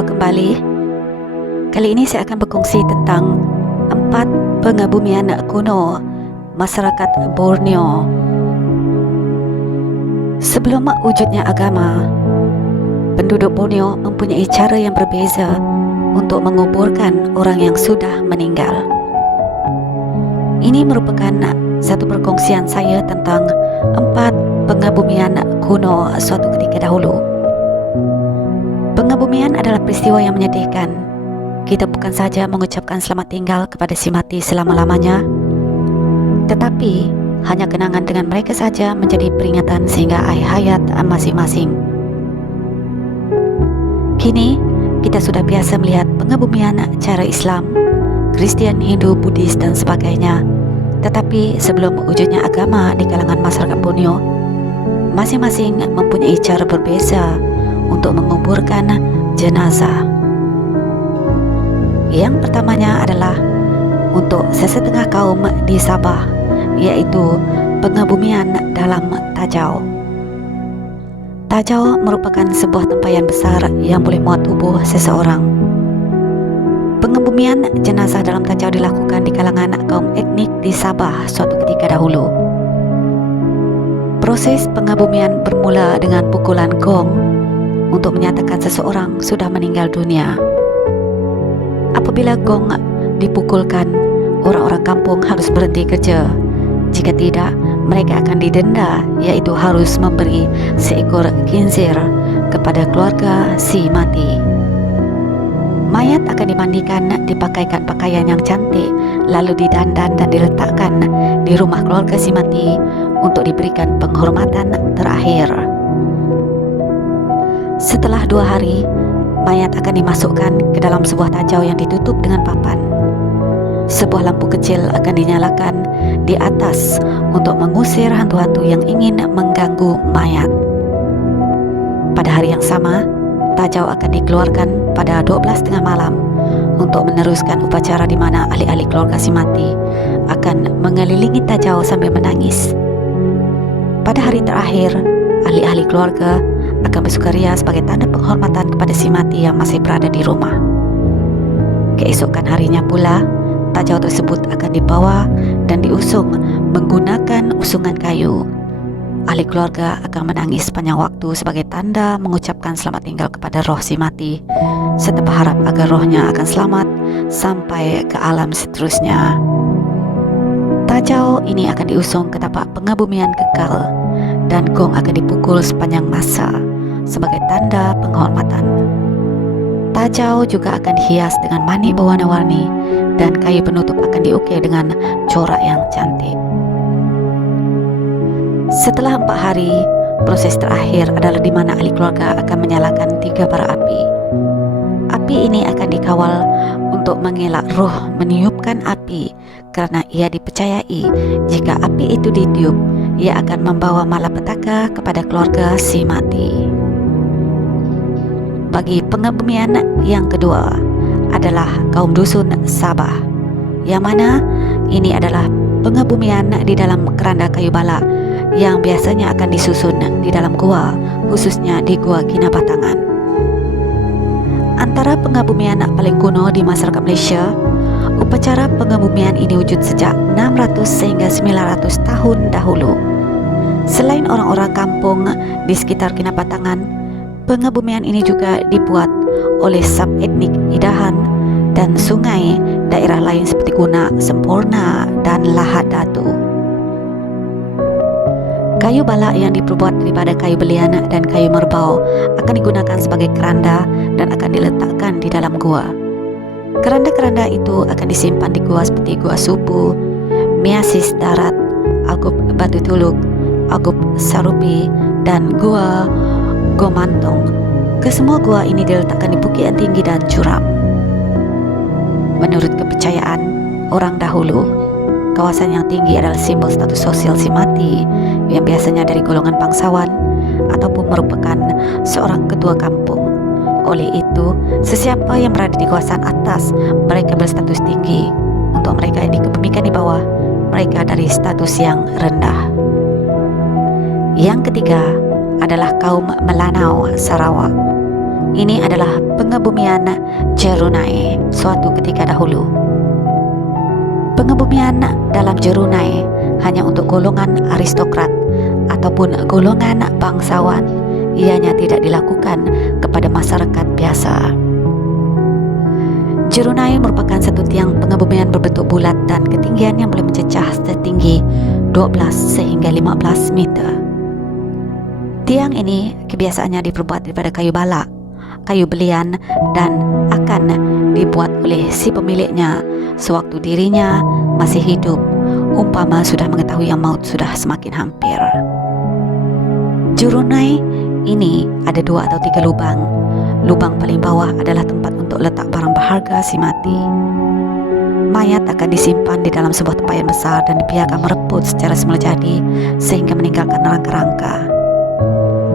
berjumpa kembali. Kali ini saya akan berkongsi tentang 4 pengabumian kuno masyarakat Borneo. Sebelum wujudnya agama, penduduk Borneo mempunyai cara yang berbeza untuk menguburkan orang yang sudah meninggal. Ini merupakan satu perkongsian saya tentang 4 pengabumian kuno suatu ketika dahulu. Pengabumian adalah peristiwa yang menyedihkan. Kita bukan saja mengucapkan selamat tinggal kepada si mati selama-lamanya, tetapi hanya kenangan dengan mereka saja menjadi peringatan sehingga akhir hayat masing-masing. Kini kita sudah biasa melihat pengabumian cara Islam, Kristen, Hindu, Buddhis dan sebagainya. Tetapi sebelum wujudnya agama di kalangan masyarakat Borneo, masing-masing mempunyai cara berbeza untuk menguburkan jenazah. Yang pertamanya adalah untuk sesetengah kaum di Sabah, yaitu pengabumian dalam tajau. Tajau merupakan sebuah tempayan besar yang boleh muat tubuh seseorang. Pengabumian jenazah dalam tajau dilakukan di kalangan kaum etnik di Sabah suatu ketika dahulu. Proses pengabumian bermula dengan pukulan gong untuk menyatakan seseorang sudah meninggal dunia. Apabila gong dipukulkan, orang-orang kampung harus berhenti kerja. Jika tidak, mereka akan didenda, yaitu harus memberi seekor khinzir kepada keluarga si mati. Mayat akan dimandikan, dipakaikan pakaian yang cantik, lalu didandan dan diletakkan di rumah keluarga si mati untuk diberikan penghormatan terakhir. Setelah 2 hari, mayat akan dimasukkan ke dalam sebuah tajau yang ditutup dengan papan. Sebuah lampu kecil akan dinyalakan di atas untuk mengusir hantu-hantu yang ingin mengganggu mayat. Pada hari yang sama, tajau akan dikeluarkan pada 12:30 malam untuk meneruskan upacara di mana ahli-ahli keluarga si mati akan mengelilingi tajau sambil menangis. Pada hari terakhir, ahli-ahli keluarga akan bersukaria sebagai tanda penghormatan kepada si mati yang masih berada di rumah. Keesokan harinya pula, tajau tersebut akan dibawa dan diusung menggunakan usungan kayu. Ahli keluarga akan menangis sepanjang waktu sebagai tanda mengucapkan selamat tinggal kepada roh si mati, serta berharap agar rohnya akan selamat sampai ke alam seterusnya. Tajau ini akan diusung ke tapak pengabumian kekal dan gong akan dipukul sepanjang masa sebagai tanda penghormatan. Tajau juga akan dihias dengan manik berwarna-warni dan kayu penutup akan diukir dengan corak yang cantik. Setelah 4 hari, proses terakhir adalah di mana ahli keluarga akan menyalakan 3 bara api. Api ini akan dikawal untuk mengelak roh meniupkan api, kerana ia dipercayai jika api itu ditiup, ia akan membawa malapetaka kepada keluarga si mati. Bagi pengabumian yang kedua adalah kaum dusun Sabah, yang mana ini adalah pengabumian di dalam keranda kayu balak yang biasanya akan disusun di dalam gua, khususnya di Gua Kinabatangan. Antara pengabumian paling kuno di masyarakat Malaysia, upacara pengabumian ini wujud sejak 600 sehingga 900 tahun dahulu. Selain orang-orang kampung di sekitar Kinabatangan, pengabumian ini juga dibuat oleh sub-etnik Idahan dan sungai daerah lain seperti Guna, Semporna dan Lahad Datu. Kayu balak yang diperbuat daripada kayu belian dan kayu merbau akan digunakan sebagai keranda dan akan diletakkan di dalam gua. Keranda-keranda itu akan disimpan di gua seperti Gua Supu, Miasis Darat, Agup Batu Tuluk, Agup Sarupi dan Gua Gomantong. Kesemua gua ini diletakkan di bukit yang tinggi dan curam. Menurut kepercayaan orang dahulu, kawasan yang tinggi adalah simbol status sosial si mati yang biasanya dari golongan bangsawan ataupun merupakan seorang ketua kampung. Oleh itu, sesiapa yang berada di kawasan atas, mereka berstatus tinggi. Untuk mereka yang dikebumikan di bawah, mereka dari status yang rendah. Yang ketiga adalah kaum Melanau Sarawak. Ini adalah pengebumian Jerunai suatu ketika dahulu. Pengebumian dalam Jerunai hanya untuk golongan aristokrat ataupun golongan bangsawan. Ianya tidak dilakukan kepada masyarakat biasa. Jerunai merupakan satu tiang pengebumian berbentuk bulat dan ketinggian yang boleh mencecah setinggi 12 sehingga 15 meter. Tiang ini kebiasaannya diperbuat daripada kayu balak, kayu belian, dan akan dibuat oleh si pemiliknya sewaktu dirinya masih hidup, umpama sudah mengetahui yang maut sudah semakin hampir. Jerunai ini ada 2 atau 3 lubang. Lubang paling bawah adalah tempat untuk letak barang berharga si mati. Mayat akan disimpan di dalam sebuah tempayan besar dan dibiarkan mereput secara semula jadi sehingga meninggalkan rangka-rangka.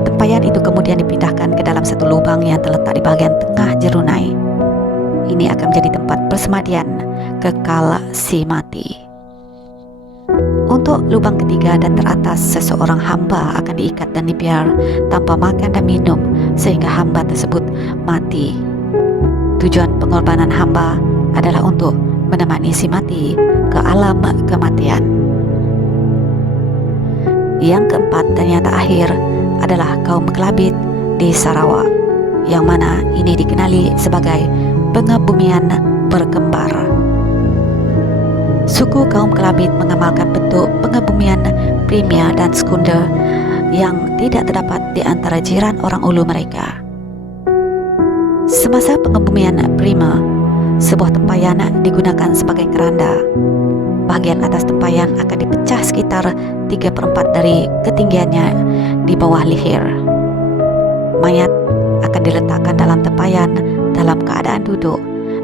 Tempayan itu kemudian dipindahkan ke dalam satu lubang yang terletak di bahagian tengah Jerunai. Ini akan menjadi tempat persemadian kekal si mati. Untuk lubang ketiga dan teratas, seseorang hamba akan diikat dan dibiar tanpa makan dan minum sehingga hamba tersebut mati. Tujuan pengorbanan hamba adalah untuk menemani si mati ke alam kematian. Yang keempat dan yang terakhir adalah kaum Kelabit di Sarawak, yang mana ini dikenali sebagai pengebumian berkembar. Suku kaum Kelabit mengamalkan bentuk pengebumian premier dan sekunder yang tidak terdapat di antara jiran orang ulu mereka. Semasa pengebumian primer, sebuah tempayan digunakan sebagai keranda. Bahagian atas tempayan akan dipecah sekitar 3/4 dari ketinggiannya di bawah leher. Mayat akan diletakkan dalam tempayan dalam keadaan duduk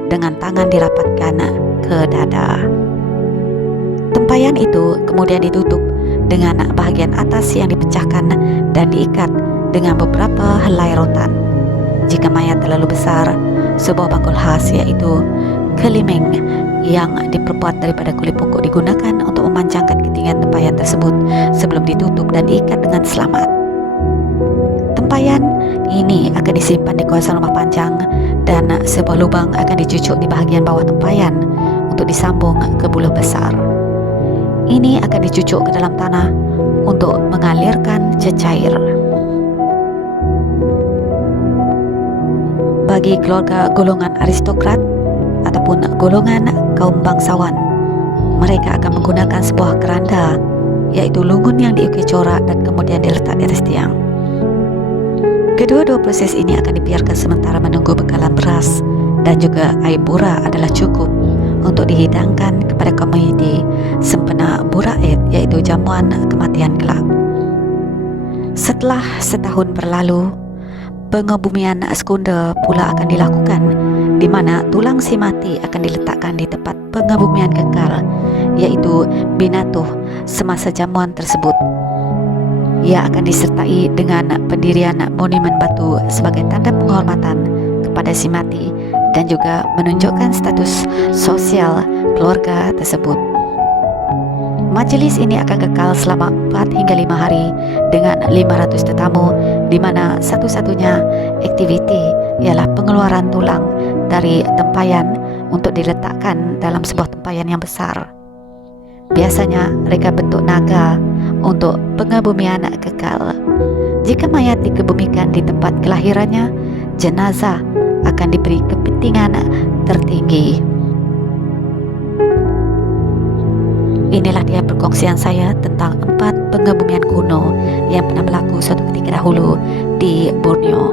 dengan tangan dirapatkan ke dada. Tempayan itu kemudian ditutup dengan bahagian atas yang dipecahkan dan diikat dengan beberapa helai rotan. Jika mayat terlalu besar, sebuah bakul khas yaitu kelimeng yang diperbuat daripada kulit pokok digunakan untuk memanjangkan ketinggian tempayan tersebut sebelum ditutup dan diikat dengan selamat. Tempayan ini akan disimpan di kawasan rumah panjang dan sebuah lubang akan dicucuk di bahagian bawah tempayan untuk disambung ke bulah besar. Ini akan dicucuk ke dalam tanah untuk mengalirkan cecair. Bagi keluarga golongan aristokrat ataupun golongan kaum bangsawan, mereka akan menggunakan sebuah keranda, yaitu lungun yang diukir corak dan kemudian diletak di atas tiang. Kedua-dua proses ini akan dibiarkan sementara menunggu bekalan beras dan juga air bura adalah cukup untuk dihidangkan kepada komuniti sempena buraid, yaitu jamuan kematian kelak. Setelah setahun berlalu, pengebumian sekunder pula akan dilakukan, di mana tulang si mati akan diletakkan di tempat pengebumian kekal, yaitu binatuh semasa jamuan tersebut. Ia akan disertai dengan pendirian monumen batu sebagai tanda penghormatan kepada si mati dan juga menunjukkan status sosial keluarga tersebut. Majelis ini akan kekal selama 4 hingga 5 hari dengan 500 tetamu, di mana satu-satunya aktiviti ialah pengeluaran tulang dari tempayan untuk diletakkan dalam sebuah tempayan yang besar. Biasanya mereka bentuk naga untuk pengebumian kekal. Jika mayat dikebumikan di tempat kelahirannya, jenazah akan diberi kepentingan tertinggi. Inilah dia perkongsian saya tentang 4 pengebumian kuno yang pernah berlaku suatu ketika dahulu di Borneo.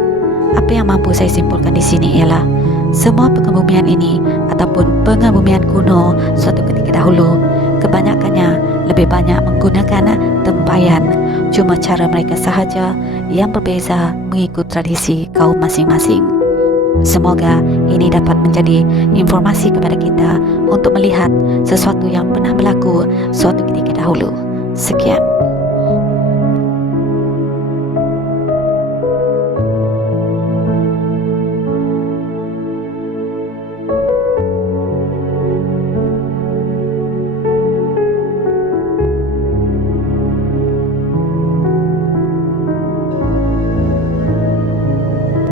Apa yang mampu saya simpulkan di sini ialah semua pengebumian ini ataupun pengebumian kuno suatu ketika dahulu kebanyakannya lebih banyak menggunakan tempayan. Cuma cara mereka sahaja yang berbeza mengikut tradisi kaum masing-masing. Semoga ini dapat menjadi informasi kepada kita untuk melihat sesuatu yang pernah berlaku suatu ketika dahulu. Sekian.